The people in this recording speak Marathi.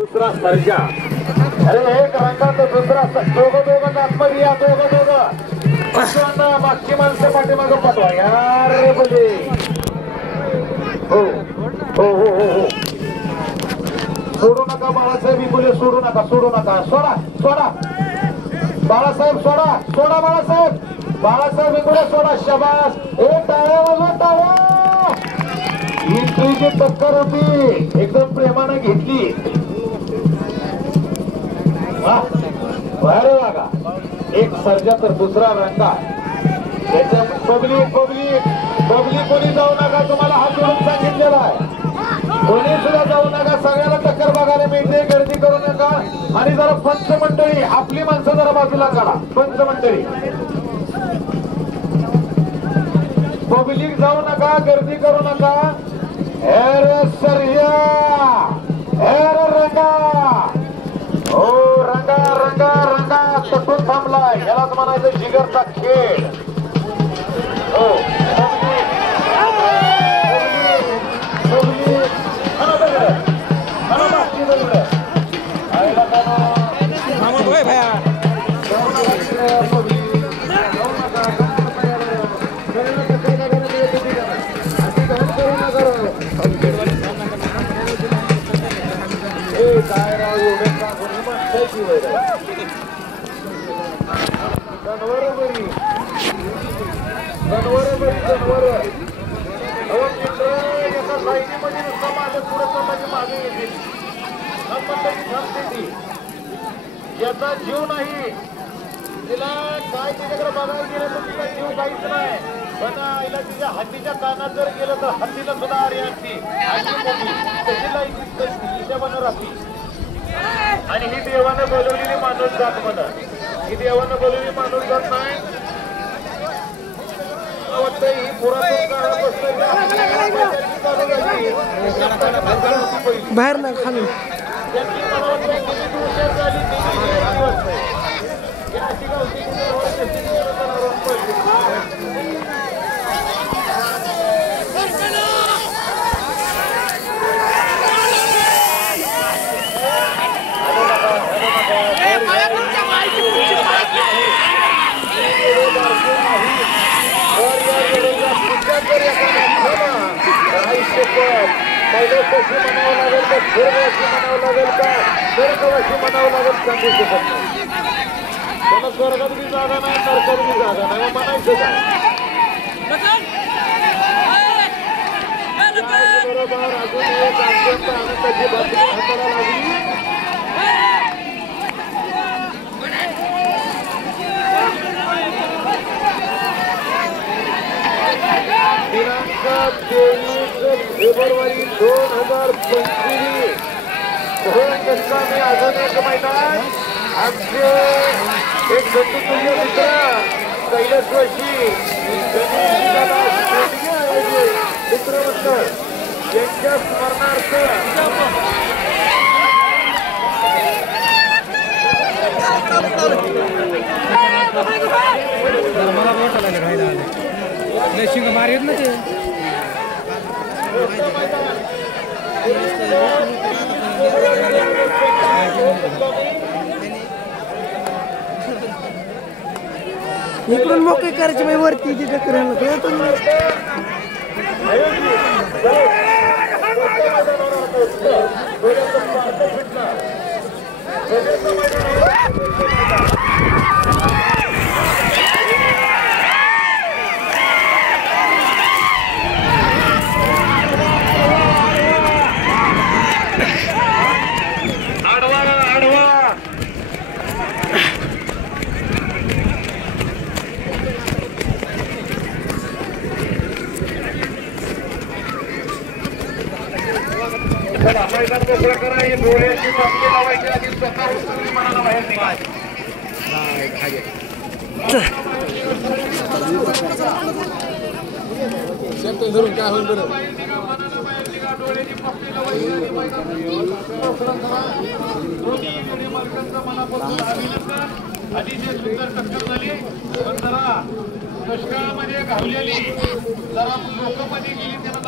दुसरा सर्जा अरे एक रंगात दुसरा दोघं आतमध्ये या दोघं मागची माणसं पाठीमागं पाठवा यार बोले हो हो हो हो हो सोडू नका बाळासाहेब बोले सोडू नका सोडा सोडा बाळासाहेब सोडा बाळासाहेब बोले सोडा शबास एक टाळ्या वाजवा टाळ्या ही टक्कर होती एकदम प्रेमाने घेतली बघा एक सर्जा तर दुसरा रंगा त्याच्या पब्लिक कोणी जाऊ नका तुम्हाला हात जोडून सांगितलेला आहे कोणी सुद्धा जाऊ नका सगळ्याला टक्कर बघायला मिळते गर्दी करू नका आणि जरा पंच मंडळी आपली माणसं जरा बाजूला काढा पंच मंडळी पब्लिक जाऊ नका गर्दी करू नका अरे सर्जा अरे रंगा हो रंगा तटून थांबलाय यालाच म्हणायचं जिगरचा खेळ हो याचा जीव नाही तिला काय तिच्याकडे बघायला गेलं तर तिचा जीव काहीच नाही पण आईला तिच्या हातीच्या कानात जर गेलं तर हातीला सुद्धा आरी असती हिशोबानं राहती आणि ही देवानं बोलवलेली माणूस जात म्हणा ही देवानं बोलवलेली माणूस जात नाही ही पुरातन बाहेर ना खाली पहिल्याशी म्हणावं लागेल का दीर्घवर्षी म्हणावं लागेल का दीर्घवर्षी म्हणावं लागेल सांगू शकत नाही पण स्वर्गात बी जागा नाही नरकात बी जागा नाही म्हणायचं काय बरोबर अजून एक अत्यंत आनंदाची बातमी हाताला लागली दिनांक 23 फेब्रुवारी 2025 मी अजून एक मैदान आमचे एक बंधुतुल्य मित्र कैलासवासी मित्रमंडळ यांच्या स्मरणार्थ मला मोठा लागला राहिला शिंग मार येत ना ते इकडून मोकळी करायची बाई वरती तिथे करायला डोळ्याची बातमी लावायची आणि स्वतः मनाला बाहेर निघायचं धरून काय होईल बरं डोळ्याची बातमी लावायची मनापासून अभिनंदन अतिशय सुंदर टक्कर झाली पण जरा दुष्काळामध्ये घावलेली जरा लोकमध्ये गेली त्यांना